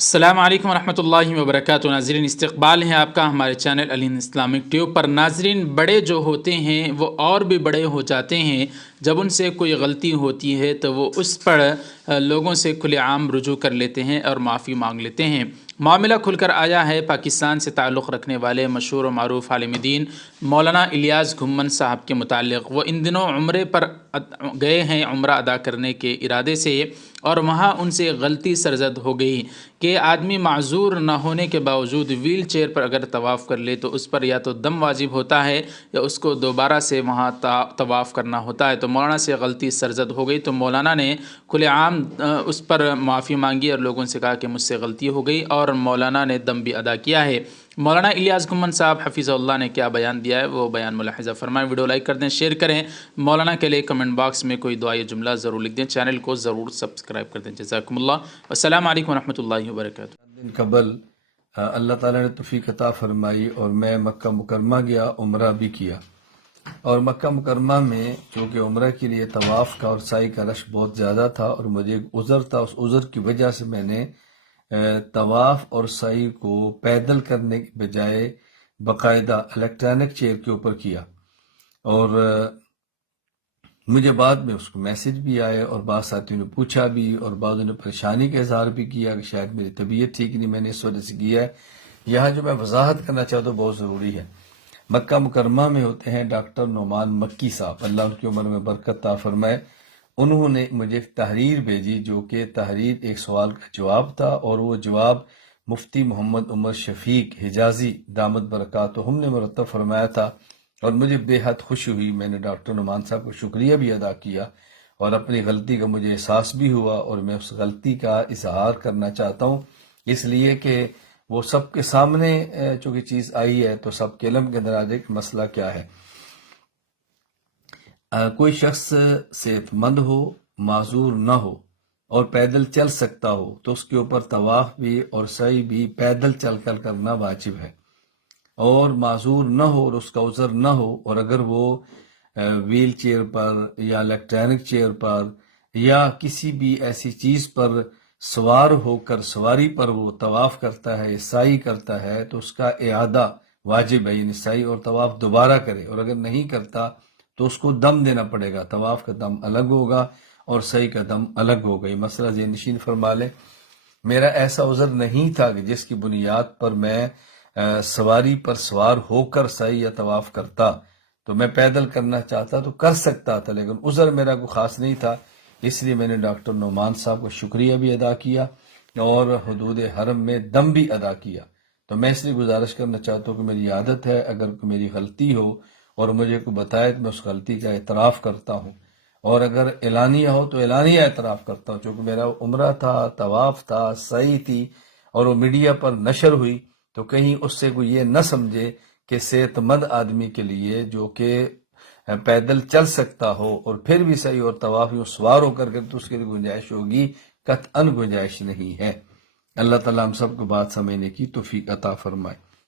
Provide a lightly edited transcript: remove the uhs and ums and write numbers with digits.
السلام علیکم ورحمۃ اللہ وبرکاتہ۔ ناظرین، استقبال ہے آپ کا ہمارے چینل الہند اسلامک ٹیوب پر۔ ناظرین، بڑے جو ہوتے ہیں وہ اور بھی بڑے ہو جاتے ہیں۔ جب ان سے کوئی غلطی ہوتی ہے تو وہ اس پر لوگوں سے کھلے عام رجوع کر لیتے ہیں اور معافی مانگ لیتے ہیں۔ معاملہ کھل کر آیا ہے پاکستان سے تعلق رکھنے والے مشہور و معروف عالم دین مولانا الیاس گھمن صاحب کے متعلق۔ وہ ان دنوں عمرے پر گئے ہیں عمرہ ادا کرنے کے ارادے سے، اور وہاں ان سے غلطی سرزد ہو گئی کہ آدمی معذور نہ ہونے کے باوجود ویل چیئر پر اگر طواف کر لے تو اس پر یا تو دم واجب ہوتا ہے یا اس کو دوبارہ سے وہاں طواف کرنا ہوتا ہے۔ تو مولانا سے غلطی سرزد ہو گئی تو مولانا نے کھلے عام اس پر معافی مانگی اور لوگوں سے کہا کہ مجھ سے غلطی ہو گئی، اور مولانا نے دم بھی ادا کیا ہے۔ مولانا الیاس گھمن صاحب حفظہ اللہ نے کیا بیان دیا ہے وہ بیان ملاحظہ فرمائیں۔ ویڈیو لائک کر دیں، شیئر کریں، مولانا کے لیے کمنٹ باکس میں کوئی دعا یا جملہ ضرور لکھ دیں، چینل کو ضرور سبسکرائب کر دیں۔ جزاکم اللہ، السلام علیکم ورحمۃ اللہ وبرکاتہ۔ دن قبل اللہ تعالیٰ نے توفیق عطا فرمائی اور میں مکہ مکرمہ گیا، عمرہ بھی کیا۔ اور مکہ مکرمہ میں چونکہ عمرہ کے لیے طواف کا اور سعی کا رش بہت زیادہ تھا اور مجھے ایک عذر تھا، اس عذر کی وجہ سے میں نے طواف اور سعی کو پیدل کرنے کے بجائے باقاعدہ الیکٹرانک چیئر کے اوپر کیا۔ اور مجھے بعد میں اس کو میسج بھی آئے اور بعض ساتھیوں نے پوچھا بھی اور بعضوں نے پریشانی کا اظہار بھی کیا کہ شاید میری طبیعت ٹھیک نہیں، میں نے اس وجہ سے کیا ہے۔ یہاں جو میں وضاحت کرنا چاہتا ہوں بہت ضروری ہے۔ مکہ مکرمہ میں ہوتے ہیں ڈاکٹر نعمان مکی صاحب، اللہ ان کی عمر میں برکت عطا فرمائے۔ انہوں نے مجھے ایک تحریر بھیجی جو کہ تحریر ایک سوال کا جواب تھا، اور وہ جواب مفتی محمد عمر شفیق حجازی دامت برکاتہم نے مرتب فرمایا تھا، اور مجھے بے حد خوشی ہوئی۔ میں نے ڈاکٹر نعمان صاحب کو شکریہ بھی ادا کیا اور اپنی غلطی کا مجھے احساس بھی ہوا، اور میں اس غلطی کا اظہار کرنا چاہتا ہوں، اس لیے کہ وہ سب کے سامنے چونکہ چیز آئی ہے تو سب کے علم کے اندر آ جائے کہ مسئلہ کیا ہے۔ کوئی شخص صحت مند ہو، معذور نہ ہو اور پیدل چل سکتا ہو تو اس کے اوپر طواف بھی اور سعی بھی پیدل چل کر کرنا واجب ہے، اور معذور نہ ہو اور اس کا عذر نہ ہو، اور اگر وہ ویل چیئر پر یا الیکٹرانک چیئر پر یا کسی بھی ایسی چیز پر سوار ہو کر سواری پر وہ طواف کرتا ہے، سعی کرتا ہے، تو اس کا اعادہ واجب ہے، یعنی سعی اور طواف دوبارہ کرے، اور اگر نہیں کرتا تو اس کو دم دینا پڑے گا۔ طواف کا دم الگ ہوگا اور سعی کا دم الگ ہوگا۔ یہ مسئلہ ذہن نشین فرما لیں۔ میرا ایسا عذر نہیں تھا کہ جس کی بنیاد پر میں سواری پر سوار ہو کر سعی یا طواف کرتا، تو میں پیدل کرنا چاہتا تو کر سکتا تھا، لیکن عذر میرا کوئی خاص نہیں تھا، اس لیے میں نے ڈاکٹر نعمان صاحب کو شکریہ بھی ادا کیا اور حدود حرم میں دم بھی ادا کیا۔ تو میں اس لیے گزارش کرنا چاہتا ہوں کہ میری عادت ہے اگر کوئی میری غلطی ہو اور مجھے کوئی بتائے تو میں اس غلطی کا اعتراف کرتا ہوں، اور اگر اعلانیہ ہو تو اعلانیہ اعتراف کرتا ہوں، چونکہ میرا عمرہ تھا، طواف تھا، سعی تھی، اور وہ میڈیا پر نشر ہوئی تو کہیں اس سے کوئی یہ نہ سمجھے کہ صحت مند آدمی کے لیے جو کہ پیدل چل سکتا ہو اور پھر بھی سعی اور طواف یوں سوار ہو کر تو اس کے لیے گنجائش ہوگی، قطعاً گنجائش نہیں ہے۔ اللہ تعالیٰ ہم سب کو بات سمجھنے کی توفیق عطا فرمائے۔